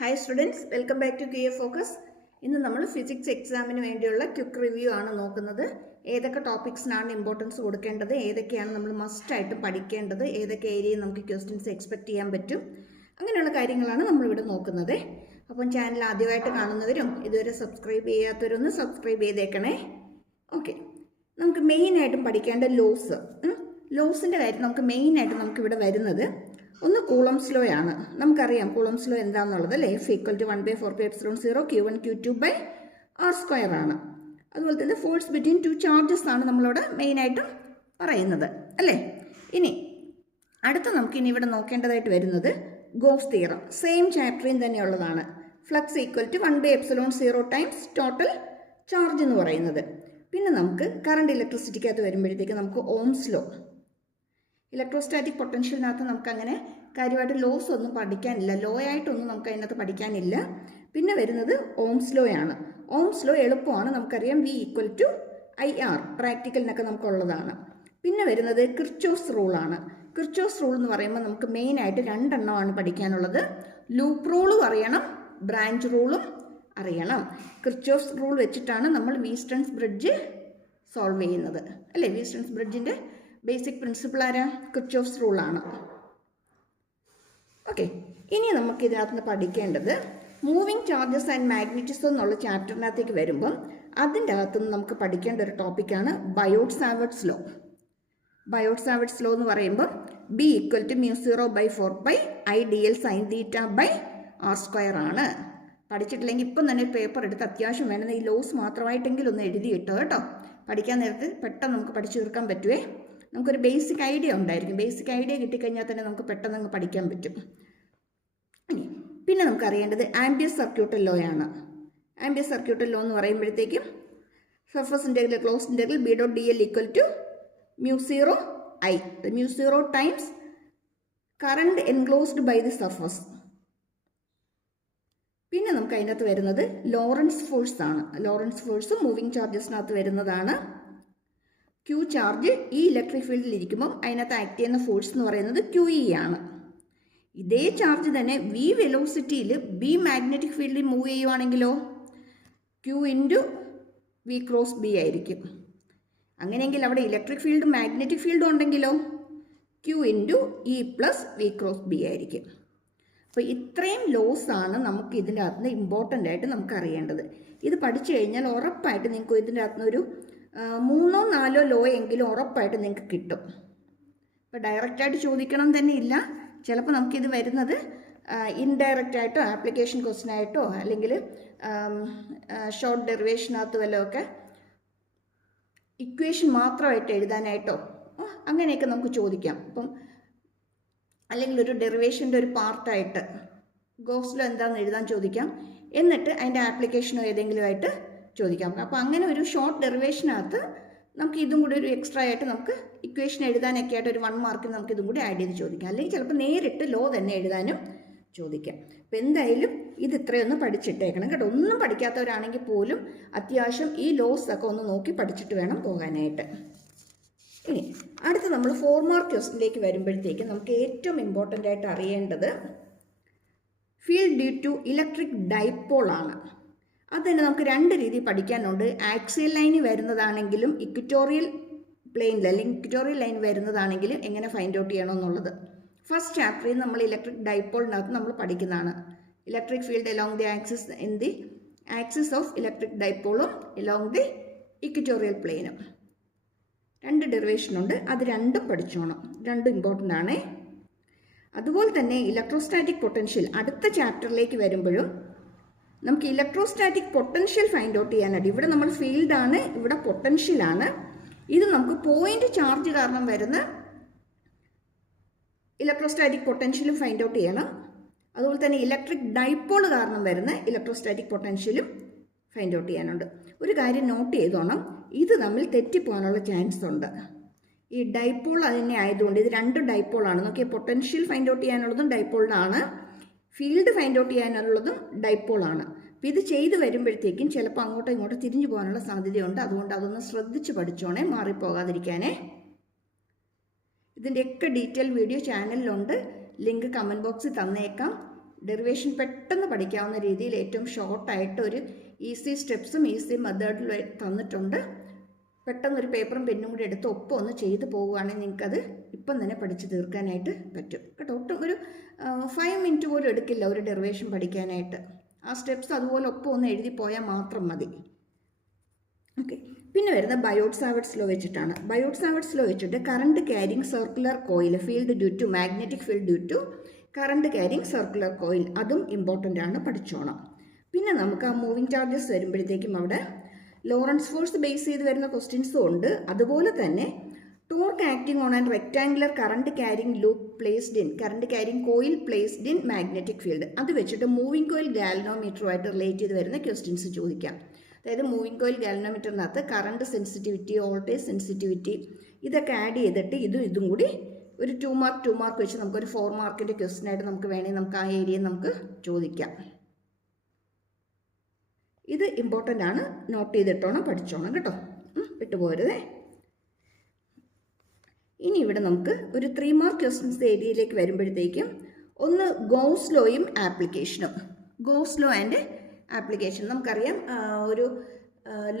Hi students, welcome back to QA Focus. ഇന്ന് നമ്മൾ physics എക്സാമിന് വേണ്ടിയുള്ള ക്വിക്ക് റിവ്യൂ ആണ് നോക്കുന്നത്. ഏതൊക്കെ ടോപ്പിക്സിനാണ് ഇമ്പോർട്ടൻസ് കൊടുക്കേണ്ടത്, ഏതൊക്കെയാണ് നമ്മൾ മസ്റ്റ് ആയിട്ട് പഠിക്കേണ്ടത്, ഏതൊക്കെ ഏരിയയിൽ നമുക്ക് ക്വസ്റ്റ്യൻസ് എക്സ്പെക്ട് ചെയ്യാൻ പറ്റും, അങ്ങനെയുള്ള കാര്യങ്ങളാണ് നമ്മളിവിടെ നോക്കുന്നത്. അപ്പം ചാനൽ ആദ്യമായിട്ട് കാണുന്നവരും ഇതുവരെ സബ്സ്ക്രൈബ് ചെയ്യാത്തവരൊന്ന് സബ്സ്ക്രൈബ് ചെയ്തേക്കണേ. ഓക്കെ, നമുക്ക് മെയിനായിട്ടും പഠിക്കേണ്ട ലോസിൻ്റെ കാര്യം മെയിനായിട്ട് നമുക്കിവിടെ വരുന്നത് ഒന്ന് കൂളംസ് ലോ ആണ്. നമുക്കറിയാം കൂളംസ് ലോ എന്താണെന്നുള്ളത് അല്ലേ. F = 1/4πε0 Q1 Q2/r² ആണ്. അതുപോലെ തന്നെ ഫോഴ്സ് ബിറ്റ്വീൻ ടു ചാർജസ് ആണ് നമ്മളോട് മെയിനായിട്ടും പറയുന്നത് അല്ലേ. ഇനി നമുക്ക് ഇവിടെ നോക്കേണ്ടതായിട്ട് വരുന്നത് ഗോസ് തിയറം, സെയിം ചാപ്റ്ററിൽ തന്നെയുള്ളതാണ്. ഫ്ലക്സ് = 1/ε0 ടൈംസ് ടോട്ടൽ ചാർജ് എന്ന് പറയുന്നത്. പിന്നെ നമുക്ക് കറണ്ട് ഇലക്ട്രിസിറ്റിക്കകത്ത് വരുമ്പോഴത്തേക്ക് നമുക്ക് ഓംസ് ലോ, ഇലക്ട്രോസ്റ്റാറ്റിക് പൊട്ടൻഷ്യലിനകത്ത് നമുക്ക് അങ്ങനെ കാര്യമായിട്ട് ലോസ് ഒന്നും പഠിക്കാനില്ല, ലോ ആയിട്ടൊന്നും നമുക്ക് അതിനകത്ത് പഠിക്കാനില്ല. പിന്നെ വരുന്നത് ഓംസ് ലോ ആണ്. ഓംസ് ലോ എളുപ്പമാണ്, നമുക്കറിയാം V = IR, പ്രാക്ടിക്കലിനൊക്കെ നമുക്കുള്ളതാണ്. പിന്നെ വരുന്നത് കിർച്ചോഫ്സ് റൂളാണ്. കിർച്ചോഫ്സ് റൂൾ എന്ന് പറയുമ്പോൾ നമുക്ക് മെയിനായിട്ട് രണ്ടെണ്ണമാണ് പഠിക്കാനുള്ളത്. ലൂപ്പ് റൂളും അറിയണം, ബ്രാഞ്ച് റൂളും അറിയണം. കിർച്ചോഫ്സ് റൂൾ വെച്ചിട്ടാണ് നമ്മൾ വീസ്റ്റൺസ് ബ്രിഡ്ജ് സോൾവ് ചെയ്യുന്നത് അല്ലേ. വീസ്റ്റൺസ് ബ്രിഡ്ജിൻ്റെ ബേസിക് പ്രിൻസിപ്പിൾ ആരാ? കിർച്ചോഫ്സ് റൂളാണ്. ഓക്കെ, ഇനി നമുക്ക് ഇതിനകത്ത് പഠിക്കേണ്ടത് മൂവിങ് ചാർജസ് ആൻഡ് മാഗ്നറ്റിസം എന്നുള്ള ചാപ്റ്ററിനകത്തേക്ക് വരുമ്പം അതിൻ്റെ അകത്തുനിന്ന് നമുക്ക് പഠിക്കേണ്ട ഒരു ടോപ്പിക്കാണ് ബയോട്ട്-സാവേർട്ട്സ് ലോ. ബയോട്ട്-സാവേർട്ട്സ് ലോ എന്ന് പറയുമ്പോൾ B = μ0/4π I dl sin θ/r² ആണ്. പഠിച്ചിട്ടില്ലെങ്കിൽ ഇപ്പം തന്നെ പേപ്പർ എടുത്ത് അത്യാവശ്യം വേണമെന്ന് ഈ ലോസ് മാത്രമായിട്ടെങ്കിലും ഒന്ന് എഴുതി ഇട്ടോ കേട്ടോ. പഠിക്കാൻ നേരത്ത് പെട്ടെന്ന് നമുക്ക് പഠിച്ചു തീർക്കാൻ പറ്റുമേ. നമുക്കൊരു ബേസിക് ഐഡിയ ഉണ്ടായിരിക്കും. ബേസിക് ഐഡിയ കിട്ടിക്കഴിഞ്ഞാൽ തന്നെ നമുക്ക് പെട്ടെന്ന് അങ്ങ് പഠിക്കാൻ പറ്റും. പിന്നെ നമുക്ക് അറിയേണ്ടത് ആംബിയസ് സർക്യൂട്ടൽ ലോ ആണ്. ആംബിയസ് സർക്യൂട്ടൽ ലോ എന്ന് പറയുമ്പോഴത്തേക്കും surface integral closed integral B.dl = μ0I, μ0 times current enclosed by the surface. പിന്നെ നമുക്ക് അതിനകത്ത് വരുന്നത് ലോറൻസ് ഫോഴ്സ് ആണ്. ലോറൻസ് ഫോഴ്സ് മൂവിങ് ചാർജസിനകത്ത് വരുന്നതാണ്. Q ചാർജ് ഈ ഇലക്ട്രിക് ഫീൽഡിൽ ഇരിക്കുമ്പം അതിനകത്ത് ആക്ട് ചെയ്യുന്ന ഫോഴ്സ് എന്ന് പറയുന്നത് QE ആണ്. ഇതേ ചാർജ് തന്നെ V വെലോസിറ്റിയിൽ B മാഗ്നറ്റിക് ഫീൽഡിൽ മൂവ് ചെയ്യുവാണെങ്കിലോ Q × V×B ആയിരിക്കും. അങ്ങനെയെങ്കിൽ അവിടെ ഇലക്ട്രിക് ഫീൽഡും മാഗ്നറ്റിക് ഫീൽഡും ഉണ്ടെങ്കിലോ Q × E + V×B ആയിരിക്കും. അപ്പോൾ ഇത്രയും ലോസ് ആണ് നമുക്ക് ഇതിൻ്റെ അകത്ത് ഇമ്പോർട്ടൻ്റ് ആയിട്ട് നമുക്ക് അറിയേണ്ടത്. ഇത് പഠിച്ചു കഴിഞ്ഞാൽ ഉറപ്പായിട്ട് നിങ്ങൾക്ക് ഇതിൻ്റെ അകത്തുനിന്നൊരു 3-4 ലോ എങ്കിലും ഉറപ്പായിട്ട് നിങ്ങൾക്ക് കിട്ടും. ഇപ്പോൾ ഡയറക്റ്റായിട്ട് ചോദിക്കണം തന്നെ ഇല്ല. ചിലപ്പോൾ നമുക്കിത് വരുന്നത് ഇൻഡയറക്റ്റ് ആയിട്ടോ ആപ്ലിക്കേഷൻ ക്വസ്റ്റ്യൻ ആയിട്ടോ അല്ലെങ്കിൽ ഷോർട്ട് ഡെറിവേഷനകത്ത് വല്ലതൊക്കെ ഇക്വേഷൻ മാത്രമായിട്ട് എഴുതാനായിട്ടോ അങ്ങനെയൊക്കെ നമുക്ക് ചോദിക്കാം. അപ്പം അല്ലെങ്കിൽ ഒരു ഡെറിവേഷൻ്റെ ഒരു പാർട്ടായിട്ട് ഗോസ് ലോ എന്താണെന്ന് എഴുതാൻ ചോദിക്കാം. എന്നിട്ട് അതിൻ്റെ ആപ്ലിക്കേഷനോ ഏതെങ്കിലുമായിട്ട് ചോദിക്കാം. അപ്പോൾ അങ്ങനെ ഒരു ഷോർട്ട് ഡെറിവേഷനകത്ത് നമുക്ക് ഇതും കൂടി ഒരു എക്സ്ട്രാ ആയിട്ട് നമുക്ക് ഇക്വേഷൻ എഴുതാനൊക്കെ ആയിട്ട് ഒരു 1 മാർക്കിന് നമുക്ക് ഇതും കൂടി ആഡ് ചെയ്ത് ചോദിക്കാം. അല്ലെങ്കിൽ ചിലപ്പോൾ നേരിട്ട് ലോ തന്നെ എഴുതാനും ചോദിക്കാം. അപ്പോൾ എന്തായാലും ഇത് ഇത്രയൊന്ന് പഠിച്ചിട്ടേക്കണം കേട്ടോ. ഒന്നും പഠിക്കാത്തവരാണെങ്കിൽ പോലും അത്യാവശ്യം ഈ ലോസ് ഒക്കെ ഒന്ന് നോക്കി പഠിച്ചിട്ട് വേണം പോകാനായിട്ട്. ഇനി അടുത്ത് നമ്മൾ 4 മാർക്ക് ക്വസ്റ്റ്യനിലേക്ക് വരുമ്പോഴത്തേക്ക് നമുക്ക് ഏറ്റവും ഇമ്പോർട്ടൻ്റ് ആയിട്ട് അറിയേണ്ടത് field due to electric dipole ആണ്. അത് തന്നെ നമുക്ക് 2 രീതി പഠിക്കാനുണ്ട്. ആക്സിയൽ ലൈനിൽ വരുന്നതാണെങ്കിലും ഇക്വറ്റോറിയൽ പ്ലെയിനിൽ അല്ലെങ്കിൽ ഇക്വറ്റോറിയൽ ലൈൻ വരുന്നതാണെങ്കിലും എങ്ങനെ ഫൈൻഡ് ഔട്ട് ചെയ്യണമെന്നുള്ളത് ഫസ്റ്റ് ചാപ്റ്ററിൽ നമ്മൾ ഇലക്ട്രിക് ഡൈപോളിനകത്ത് നമ്മൾ പഠിക്കുന്നതാണ്. Electric field along the axis in the axis of electric ഡൈപോളും അലോങ് ദി ഇക്വറ്റോറിയൽ പ്ലെയിനും 2 ഡെറിവേഷൻ ഉണ്ട്. അത് 2 പഠിച്ചോണം, 2 ഇമ്പോർട്ടൻ്റ് ആണ്. അതുപോലെ തന്നെ ഇലക്ട്രോസ്റ്റാറ്റിക് പൊട്ടൻഷ്യൽ അടുത്ത ചാപ്റ്ററിലേക്ക് വരുമ്പോഴും നമുക്ക് ഇലക്ട്രോസ്റ്റാറ്റിക് പൊട്ടൻഷ്യൽ ഫൈൻഡ് ഔട്ട് ചെയ്യാനായിട്ട് ഇവിടെ നമ്മൾ ഫീൽഡാണ്, ഇവിടെ പൊട്ടൻഷ്യലാണ്. ഇത് നമുക്ക് പോയിന്റ് ചാർജ് കാരണം വരുന്ന ഇലക്ട്രോസ്റ്റാറ്റിക് പൊട്ടൻഷ്യലും ഫൈൻഡ് ഔട്ട് ചെയ്യണം. അതുപോലെ തന്നെ ഇലക്ട്രിക് ഡൈപോൾ കാരണം വരുന്ന ഇലക്ട്രോസ്റ്റാറ്റിക് പൊട്ടൻഷ്യലും ഫൈൻഡ് ഔട്ട് ചെയ്യാനുണ്ട്. ഒരു കാര്യം നോട്ട് ചെയ്തോണം, ഇത് തമ്മിൽ തെറ്റിപ്പോകാനുള്ള ചാൻസ് ഉണ്ട്. ഈ ഡൈപോൾ തന്നെ ആയതുകൊണ്ട് ഇത് 2 ഡൈപോളാണ്. നോക്കിയാൽ പൊട്ടൻഷ്യൽ ഫൈൻഡ് ഔട്ട് ചെയ്യാനുള്ളതും ഡൈപോളിനാണ്, ഫീൽഡ് ഫൈൻഡ് ഔട്ട് ചെയ്യാനുള്ളതും ഡൈപോളാണ്. അപ്പോൾ ഇത് ചെയ്ത് വരുമ്പോഴത്തേക്കും ചിലപ്പോൾ അങ്ങോട്ടും ഇങ്ങോട്ടും തിരിഞ്ഞു പോകാനുള്ള സാധ്യതയുണ്ട്. അതുകൊണ്ട് അതൊന്ന് ശ്രദ്ധിച്ച് പഠിച്ചോണേ, മാറിപ്പോകാതിരിക്കാനേ. ഇതിൻ്റെയൊക്കെ ഡീറ്റെയിൽ വീഡിയോ ചാനലിലുണ്ട്. ലിങ്ക് കമൻറ്റ് ബോക്സിൽ തന്നേക്കാം. ഡെറിവേഷൻ പെട്ടെന്ന് പഠിക്കാവുന്ന രീതിയിൽ ഏറ്റവും ഷോർട്ടായിട്ട് ഒരു ഈസി സ്റ്റെപ്സും ഈസി മെത്തേഡിലും തന്നിട്ടുണ്ട്. പെട്ടെന്നൊരു പേപ്പറും പെന്നും കൂടി എടുത്ത് ഒപ്പം ഒന്ന് ചെയ്ത് പോവുകയാണെങ്കിൽ നിങ്ങൾക്കത് ഇപ്പം തന്നെ പഠിച്ച് തീർക്കാനായിട്ട് പറ്റും കേട്ടോ. ഒട്ടും ഒരു 5 മിനിറ്റ് പോലും എടുക്കില്ല ഒരു ഡെറിവേഷൻ പഠിക്കാനായിട്ട്. ആ സ്റ്റെപ്സ് അതുപോലെ ഒപ്പം ഒന്ന് എഴുതി പോയാൽ മാത്രം മതി. ഓക്കെ, പിന്നെ വരുന്ന ബയോട്ട് സാവർട്ട്സ് ലോ വെച്ചിട്ടാണ്. ബയോട്ട് സാവർട്ട്സ് ലോ വെച്ചിട്ട് current carrying circular coil field due to magnetic field due to current carrying circular coil, അതും ഇമ്പോർട്ടൻ്റ് ആണ്, പഠിച്ചോണം. പിന്നെ നമുക്ക് ആ മൂവിങ് ചാർജസ് വരുമ്പോഴത്തേക്കും അവിടെ ലോറൻസ് ഫോഴ്സ് ബേസ് ചെയ്ത് വരുന്ന ക്വസ്റ്റ്യൻസും ഉണ്ട്. അതുപോലെ തന്നെ torque acting on and rectangular current carrying loop placed in current carrying coil placed in magnetic field, അത് വെച്ചിട്ട് മൂവിങ് കോയിൽ ഗാൽവനോമീറ്ററുമായിട്ട് റിലേറ്റ് ചെയ്ത് വരുന്ന ക്വസ്റ്റ്യൻസ് ചോദിക്കാം. അതായത് മൂവിങ് കോയിൽ ഗാൽവനോമീറ്ററിനകത്ത് കറണ്ട് സെൻസിറ്റിവിറ്റി, വോൾട്ടേജ് സെൻസിറ്റിവിറ്റി ഇതൊക്കെ ആഡ് ചെയ്തിട്ട് ഇതും കൂടി ഒരു 2 മാർക്ക് വെച്ച് നമുക്കൊരു 4 മാർക്കിൻ്റെ ക്വസ്റ്റ്യനായിട്ട് നമുക്ക് വേണമെങ്കിൽ നമുക്ക് ആ ഏരിയ നമുക്ക് ചോദിക്കാം. ഇത് ഇമ്പോർട്ടൻ്റ് ആണ്, നോട്ട് ചെയ്തിട്ടോണം, പഠിച്ചോണം കേട്ടോ, വിട്ടുപോരുതേ. ഇനി ഇവിടെ നമുക്ക് ഒരു 3 മാർക്ക് ക്വസ്റ്റ്യൻസ് ഏരിയയിലേക്ക് വരുമ്പോഴത്തേക്കും ഒന്ന് ഗോസ് ലോയും ആപ്ലിക്കേഷനും. ഗോസ് ലോ ആൻഡ് ആപ്ലിക്കേഷൻ നമുക്കറിയാം. ഒരു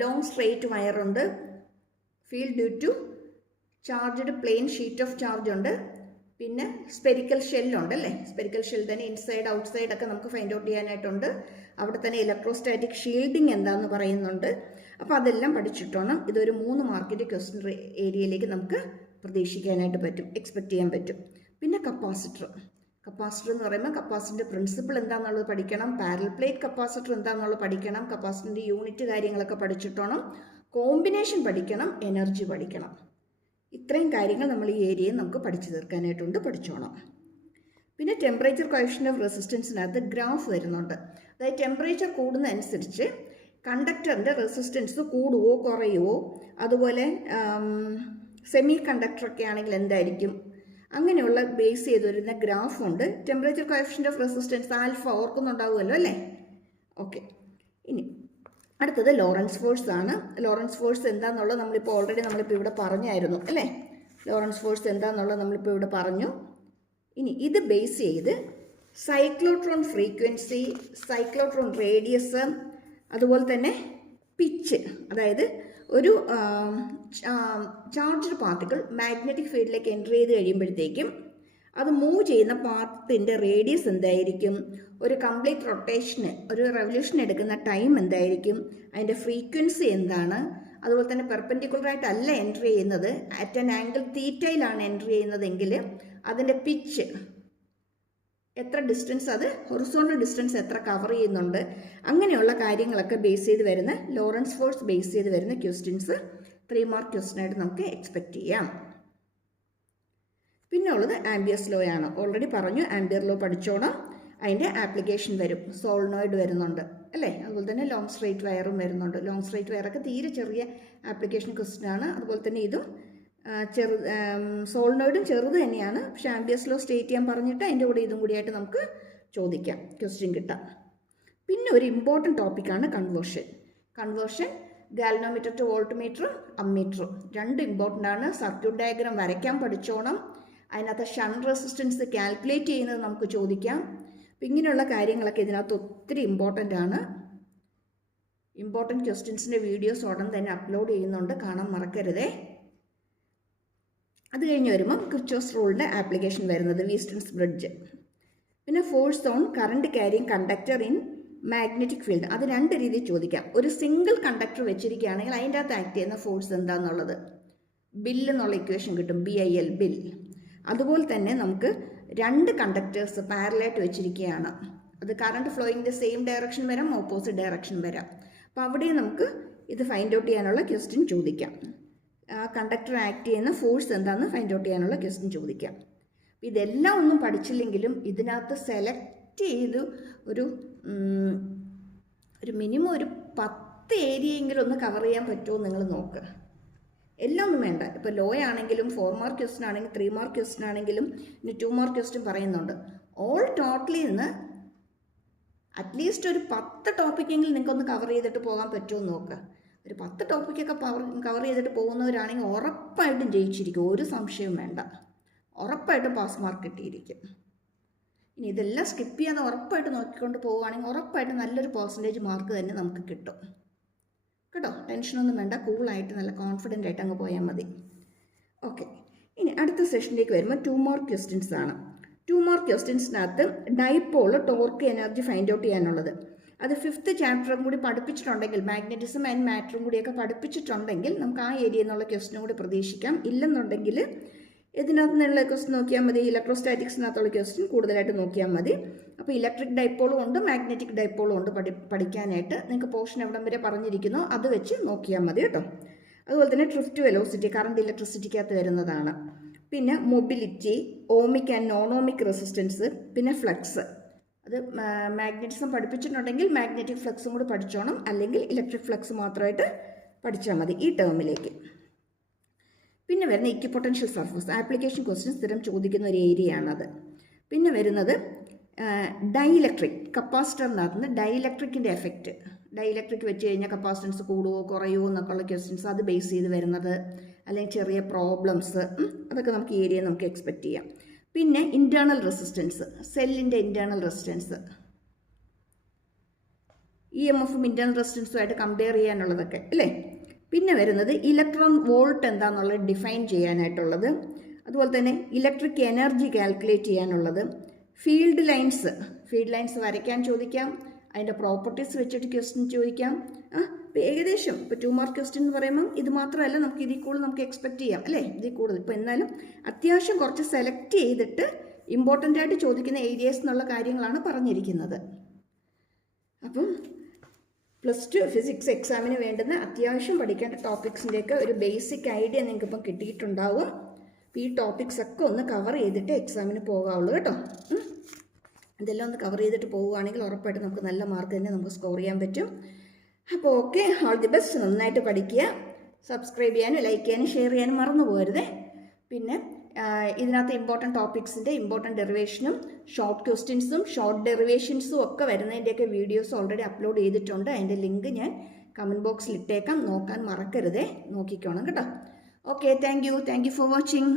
ലോങ് സ്ട്രെയിറ്റ് വയറുണ്ട്, field due to charged plane sheet of charge ഉണ്ട്, പിന്നെ സ്പെരിക്കൽ ഷെല്ലുണ്ട് അല്ലേ. സ്പെരിക്കൽ ഷെൽ തന്നെ ഇൻസൈഡ് ഔട്ട് സൈഡ് ഒക്കെ നമുക്ക് ഫൈൻഡ് ഔട്ട് ചെയ്യാനായിട്ടുണ്ട്. അവിടെ തന്നെ ഇലക്ട്രോസ്റ്റാറ്റിക് ഷീൽഡിങ് എന്താണെന്ന് പറയുന്നുണ്ട്. അപ്പോൾ അതെല്ലാം പഠിച്ചിട്ടോണം. ഇതൊരു 3 മാർക്കിൻ്റെ ക്വസ്റ്റ്യൻ ഏരിയയിലേക്ക് നമുക്ക് പ്രതീക്ഷിക്കാനായിട്ട് പറ്റും, എക്സ്പെക്റ്റ് ചെയ്യാൻ പറ്റും. പിന്നെ കപ്പാസിറ്റർ എന്ന് പറയുമ്പോൾ കപ്പാസിറ്ററിൻ്റെ പ്രിൻസിപ്പിൾ എന്താണെന്നുള്ളത് പഠിക്കണം. പാരലൽ പ്ലേറ്റ് കപ്പാസിറ്റർ എന്താണെന്നുള്ളത് പഠിക്കണം. കപ്പാസിറ്ററിൻ്റെ യൂണിറ്റ് കാര്യങ്ങളൊക്കെ പഠിച്ചിട്ടോണം. കോമ്പിനേഷൻ പഠിക്കണം, എനർജി പഠിക്കണം. ഇത്രയും കാര്യങ്ങൾ നമ്മൾ ഈ ഏരിയയിൽ നമുക്ക് പഠിച്ചു തീർക്കാനായിട്ടുണ്ട്, പഠിച്ചോണം. പിന്നെ ടെമ്പറേച്ചർ കോഎഫിഷ്യന്റ് ഓഫ് റെസിസ്റ്റൻസിനകത്ത് ഗ്രാഫ് വരുന്നുണ്ട്. അതായത് ടെമ്പറേച്ചർ കൂടുന്നതനുസരിച്ച് കണ്ടക്ടറിൻ്റെ റെസിസ്റ്റൻസ് കൂടുവോ കുറയുവോ, അതുപോലെ സെമി കണ്ടക്ടറൊക്കെ ആണെങ്കിൽ എന്തായിരിക്കും, അങ്ങനെയുള്ള ബേസ് ചെയ്ത് വരുന്ന ഗ്രാഫുണ്ട്. Temperature coefficient of resistance alpha ഓർക്കുന്നുണ്ടാവുമല്ലോ അല്ലേ. ഓക്കെ, ഇനി അടുത്തത് ലോറൻസ് ഫോഴ്സ് ആണ്. ലോറൻസ് ഫോഴ്സ് എന്താണെന്നുള്ളത് നമ്മളിപ്പോൾ ഇവിടെ പറഞ്ഞായിരുന്നു അല്ലേ. ലോറൻസ് ഫോഴ്സ് എന്താണെന്നുള്ളത് നമ്മളിപ്പോൾ ഇവിടെ പറഞ്ഞു. ഇനി ഇത് ബേസ് ചെയ്ത് സൈക്ലോട്രോൺ ഫ്രീക്വൻസി, സൈക്ലോട്രോൺ റേഡിയസ്, അതുപോലെ തന്നെ പിച്ച്, അതായത് ഒരു ചാർജ്ഡ് പാർട്ടിക്കിൾ മാഗ്നറ്റിക് ഫീൽഡിലേക്ക് എൻ്റർ ചെയ്ത് കഴിയുമ്പോഴത്തേക്കും അത് മൂവ് ചെയ്യുന്ന പാർട്ടിൻ്റെ റേഡിയസ് എന്തായിരിക്കും, ഒരു കംപ്ലീറ്റ് റൊട്ടേഷന്, ഒരു റെവല്യൂഷൻ എടുക്കുന്ന ടൈം എന്തായിരിക്കും, അതിൻ്റെ ഫ്രീക്വൻസി എന്താണ്, അതുപോലെ തന്നെ പെർപെൻഡിക്കുലറായിട്ടല്ല എൻ്റർ ചെയ്യുന്നത്, അറ്റ് ആൻ ആംഗിൾ തീറ്റയിലാണ് എൻ്റർ ചെയ്യുന്നതെങ്കിൽ അതിൻ്റെ പിച്ച് എത്ര ഡിസ്റ്റൻസ്, അത് ഹൊറിസോണ്ടൽ ഡിസ്റ്റൻസ് എത്ര കവർ ചെയ്യുന്നുണ്ട്, അങ്ങനെയുള്ള കാര്യങ്ങളൊക്കെ ബേസ് ചെയ്ത് വരുന്ന ലോറൻസ് ഫോഴ്സ് ബേസ് ചെയ്ത് വരുന്ന ക്വസ്റ്റ്യൻസ് 3 മാർക്ക് ക്വസ്റ്റ്യനായിട്ട് നമുക്ക് എക്സ്പെക്റ്റ് ചെയ്യാം. പിന്നെ ഉള്ളത് ആംബിയർസ് ലോ ആണ്. ഓൾറെഡി പറഞ്ഞു, ആംബിയർ ലോ പഠിച്ചോണം. അതിൻ്റെ ആപ്ലിക്കേഷൻ വരും. സോളിനോയിഡ് വരുന്നുണ്ട് അല്ലേ. അതുപോലെ തന്നെ ലോങ് സ്ട്രെയിറ്റ് വയറും വരുന്നുണ്ട്. ലോങ് സ്ട്രെയിറ്റ് വയറൊക്കെ തീരെ ചെറിയ ആപ്ലിക്കേഷൻ ക്വസ്റ്റ്യൻ ആണ്. അതുപോലെ തന്നെ ഇതും സോളിനോയിഡും ചെറുത് തന്നെയാണ്. പക്ഷേ ആംബിയർസ് ലോ സ്റ്റേറ്റ് ചെയ്യാൻ പറഞ്ഞിട്ട് അതിൻ്റെ കൂടെ ഇതും കൂടിയായിട്ട് നമുക്ക് ചോദിക്കാം, ക്വസ്റ്റ്യൻ കിട്ടാം. പിന്നെ ഒരു ഇമ്പോർട്ടൻറ്റ് ടോപ്പിക്കാണ് കൺവേർഷൻ ഗാൽവനോമീറ്റർ ടു വോൾട്ട്മീറ്ററും അമ്മീറ്ററും. രണ്ടും ഇമ്പോർട്ടൻ്റ് ആണ്. സർക്യൂട്ട് ഡയഗ്രാം വരയ്ക്കാൻ പഠിച്ചോണം. അതിനകത്ത് ഷണ്ട് റെസിസ്റ്റൻസ് കാൽക്കുലേറ്റ് ചെയ്യുന്നത് നമുക്ക് ചോദിക്കാം. അപ്പം ഇങ്ങനെയുള്ള കാര്യങ്ങളൊക്കെ ഇതിനകത്ത് ഒത്തിരി ഇമ്പോർട്ടൻ്റ് ആണ്. ഇമ്പോർട്ടൻറ്റ് ക്വസ്റ്റ്യൻസിൻ്റെ വീഡിയോസ് ഉടൻ തന്നെ അപ്ലോഡ് ചെയ്യുന്നുണ്ട്, കാണാൻ മറക്കരുതേ. അത് കഴിഞ്ഞ് വരുമ്പം കിർച്ചോസ് റൂളിൻ്റെ ആപ്ലിക്കേഷൻ വരുന്നത് വീസ്റ്റൺസ് ബ്രിഡ്ജ്. പിന്നെ force on current carrying conductor in magnetic field. അത് 2 രീതിയിൽ ചോദിക്കാം. ഒരു സിംഗിൾ കണ്ടക്ടർ വെച്ചിരിക്കുകയാണെങ്കിൽ അതിൻ്റെ അകത്ത് ആക്ട് ചെയ്യുന്ന ഫോഴ്സ് എന്താണെന്നുള്ളത് ബില്ല് എന്നുള്ള ഇക്വേഷൻ കിട്ടും, BIL ബിൽ. അതുപോലെ തന്നെ നമുക്ക് 2 കണ്ടക്ടേഴ്സ് പാരലായിട്ട് വെച്ചിരിക്കുകയാണ്. അത് കറണ്ട് ഫ്ലോയിങ്ങിൻ്റെ സെയിം ഡയറക്ഷൻ വരാം, ഓപ്പോസിറ്റ് ഡയറക്ഷൻ വരാം. അപ്പോൾ അവിടെ നമുക്ക് ഇത് ഫൈൻഡ് ഔട്ട് ചെയ്യാനുള്ള ക്വസ്റ്റ്യൻ ചോദിക്കാം. കണ്ടക്ടർ ആക്ട് ചെയ്യുന്ന ഫോഴ്സ് എന്താണെന്ന് ഫൈൻഡ് ഔട്ട് ചെയ്യാനുള്ള ക്വസ്റ്റ്യൻ ചോദിക്കാം. ഇതെല്ലാം ഒന്നും പഠിച്ചില്ലെങ്കിലും ഇതിനകത്ത് സെലക്ട് ചെയ്ത് ഒരു മിനിമം ഒരു 10 ഏരിയയെങ്കിലും ഒന്ന് കവർ ചെയ്യാൻ പറ്റുമോ നിങ്ങൾ നോക്കുക. എല്ലാം ഒന്നും വേണ്ട. ഇപ്പോൾ ലോ ആണെങ്കിലും 4 മാർക്ക് ക്വസ്റ്റ്യൻ ആണെങ്കിലും 3 മാർക്ക് ക്വസ്റ്റ്യൻ ആണെങ്കിലും ഇനി 2 മാർക്ക് ക്വസ്റ്റ്യൻ പറയുന്നുണ്ട്. ഓൾ ടോട്ടലി നിന്ന് അറ്റ്ലീസ്റ്റ് ഒരു 10 ടോപ്പിക്കെങ്കിലും നിങ്ങൾക്കൊന്ന് കവർ ചെയ്തിട്ട് പോകാൻ പറ്റുമോ എന്ന് നോക്കുക. ഒരു 10 ടോപ്പിക്കൊക്കെ കവർ ചെയ്തിട്ട് പോകുന്നവരാണെങ്കിൽ ഉറപ്പായിട്ടും ജയിച്ചിരിക്കും, ഒരു സംശയവും വേണ്ട. ഉറപ്പായിട്ടും പാസ് മാർക്ക് കിട്ടിയിരിക്കും. ഇനി ഇതെല്ലാം സ്കിപ്പ് ചെയ്യാതെ ഉറപ്പായിട്ട് നോക്കിക്കൊണ്ട് പോവുകയാണെങ്കിൽ ഉറപ്പായിട്ട് നല്ലൊരു പെർസെൻറ്റേജ് മാർക്ക് തന്നെ നമുക്ക് കിട്ടും കേട്ടോ. ടെൻഷനൊന്നും വേണ്ട, കൂളായിട്ട് നല്ല കോൺഫിഡൻ്റ് ആയിട്ട് അങ്ങ് പോയാൽ മതി. ഓക്കെ, ഇനി അടുത്ത സെഷനിലേക്ക് വരുമ്പോൾ 2 മാർക്ക് ക്വസ്റ്റ്യൻസ് ആണ്. 2 മാർക്ക് ക്വസ്റ്റ്യൻസിനകത്ത് dipole, torque, energy find out ചെയ്യാനുള്ളത്. അത് 5th ചാപ്റ്ററും കൂടി പഠിപ്പിച്ചിട്ടുണ്ടെങ്കിൽ, മാഗ്നറ്റിസം ആൻഡ് മാറ്ററും കൂടിയൊക്കെ പഠിപ്പിച്ചിട്ടുണ്ടെങ്കിൽ നമുക്ക് ആ ഏരിയയിൽ നിന്നുള്ള ക്വസ്റ്റ്യനും കൂടി പ്രതീക്ഷിക്കാം. ഇല്ലെന്നുണ്ടെങ്കിൽ ഇതിനകത്ത് നിന്നുള്ള ക്വസ്റ്റ്യൻ നോക്കിയാൽ മതി. ഇലക്ട്രോസ്റ്റാറ്റിക്സിനകത്തുള്ള ക്വസ്റ്റ്യൻ കൂടുതലായിട്ട് നോക്കിയാൽ മതി. അപ്പോൾ ഇലക്ട്രിക് ഡൈപോളും ഉണ്ട്, മാഗ്നറ്റിക് ഡൈപോളും ഉണ്ട് പഠിക്കാനായിട്ട്. നിങ്ങൾക്ക് പോർഷൻ എവിടം വരെ പറഞ്ഞിരിക്കുന്നോ അത് വെച്ച് നോക്കിയാൽ മതി കേട്ടോ. അതുപോലെ തന്നെ ഡ്രിഫ്റ്റ് വെലോസിറ്റി, കറണ്ട് ഇലക്ട്രിസിറ്റിക്കകത്ത് വരുന്നതാണ്. പിന്നെ mobility, ohmic and non ohmic resistance, പിന്നെ ഫ്ലക്സ്. അത് മാഗ്നറ്റിസം പഠിപ്പിച്ചിട്ടുണ്ടെങ്കിൽ മാഗ്നറ്റിക് ഫ്ലക്സും കൂടി പഠിച്ചോണം, അല്ലെങ്കിൽ ഇലക്ട്രിക് ഫ്ലക്സ് മാത്രമായിട്ട് പഠിച്ചാൽ മതി ഈ ടേമിലേക്ക്. പിന്നെ വരുന്ന ഇക്വിപൊട്ടൻഷ്യൽ സർഫസ്, ആപ്ലിക്കേഷൻ ക്വസ്റ്റ്യൻ സ്ഥിരം ചോദിക്കുന്ന ഒരു ഏരിയയാണത്. പിന്നെ വരുന്നത് ഡൈഇലക്ട്രിക്, കപ്പാസിറ്ററിനകത്ത് ഡൈഇലക്ട്രിക്കിൻ്റെ എഫക്റ്റ്. ഡൈഇലക്ട്രിക് വെച്ച് കഴിഞ്ഞാൽ കപ്പാസിറ്റൻസ് കൂടുമോ കുറയുമോ എന്നൊക്കെയുള്ള ക്വസ്റ്റ്യൻസ് അത് ബേസ് ചെയ്ത് വരുന്നത്, അല്ലെങ്കിൽ ചെറിയ പ്രോബ്ലംസ്, അതൊക്കെ നമുക്ക് ഈ ഏരിയ നമുക്ക് എക്സ്പെക്റ്റ് ചെയ്യാം. പിന്നെ ഇൻറ്റേർണൽ റെസിസ്റ്റൻസ്, സെല്ലിൻ്റെ ഇൻറ്റേർണൽ റെസിസ്റ്റൻസ്, EMFും ഇൻറ്റേർണൽ റെസിസ്റ്റൻസുമായിട്ട് കമ്പയർ ചെയ്യാനുള്ളതൊക്കെ അല്ലേ. പിന്നെ വരുന്നത് ഇലക്ട്രോൺ വോൾട്ട് എന്താണെന്നുള്ളത് ഡിഫൈൻ ചെയ്യാനായിട്ടുള്ളത്. അതുപോലെ തന്നെ ഇലക്ട്രിക് എനർജി കാൽക്കുലേറ്റ് ചെയ്യാനുള്ളത്. ഫീൽഡ് ലൈൻസ് വരയ്ക്കാൻ ചോദിക്കാം, അതിൻ്റെ പ്രോപ്പർട്ടീസ് വെച്ചിട്ട് ക്വസ്റ്റ്യൻ ചോദിക്കാം. ഇപ്പോൾ ഏകദേശം ഇപ്പോൾ 2 മാർക്ക് ക്വസ്റ്റ്യൻ എന്ന് പറയുമ്പോൾ ഇത് മാത്രമല്ല, നമുക്ക് ഇതിൽ കൂടുതൽ നമുക്ക് എക്സ്പെക്റ്റ് ചെയ്യാം അല്ലേ, ഇതിൽ കൂടുതൽ. ഇപ്പോൾ എന്നാലും അത്യാവശ്യം കുറച്ച് സെലക്ട് ചെയ്തിട്ട് ഇമ്പോർട്ടൻ്റ് ആയിട്ട് ചോദിക്കുന്ന ഏരിയസ് എന്നുള്ള കാര്യങ്ങളാണ് പറഞ്ഞിരിക്കുന്നത്. അപ്പം +2 ഫിസിക്സ് എക്സാമിന് വേണ്ടുന്ന അത്യാവശ്യം പഠിക്കേണ്ട ടോപ്പിക്സിൻ്റെയൊക്കെ ഒരു ബേസിക് ഐഡിയ നിങ്ങൾക്കിപ്പം കിട്ടിയിട്ടുണ്ടാവും. അപ്പോൾ ഈ ടോപ്പിക്സ് ഒക്കെ ഒന്ന് കവർ ചെയ്തിട്ട് എക്സാമിന് പോകാവുള്ളൂ കേട്ടോ. ഇതെല്ലാം ഒന്ന് കവർ ചെയ്തിട്ട് പോവുകയാണെങ്കിൽ ഉറപ്പായിട്ട് നമുക്ക് നല്ല മാർക്ക് തന്നെ നമുക്ക് സ്കോർ ചെയ്യാൻ പറ്റും. അപ്പോൾ ഓക്കെ, ഓൾ ദി ബെസ്റ്റ്. നന്നായിട്ട് പഠിക്കുക. സബ്സ്ക്രൈബ് ചെയ്യാനും ലൈക്ക് ചെയ്യാനും ഷെയർ ചെയ്യാനും മറന്നു പോകരുതേ. പിന്നെ ഇതിനകത്ത് ഇമ്പോർട്ടൻറ്റ് ടോപ്പിക്സിൻ്റെ ഇമ്പോർട്ടൻറ്റ് ഡെറിവേഷനും ഷോർട്ട് ക്വസ്റ്റ്യൻസും ഷോർട്ട് ഡെറിവേഷൻസും ഒക്കെ വരുന്നതിൻ്റെയൊക്കെ വീഡിയോസ് ഓൾറെഡി അപ്ലോഡ് ചെയ്തിട്ടുണ്ട്. അതിൻ്റെ ലിങ്ക് ഞാൻ കമൻറ്റ് ബോക്സിൽ ഇട്ടേക്കാം, നോക്കാൻ മറക്കരുതേ, നോക്കിക്കോണം കേട്ടോ. Okay, thank you for watching.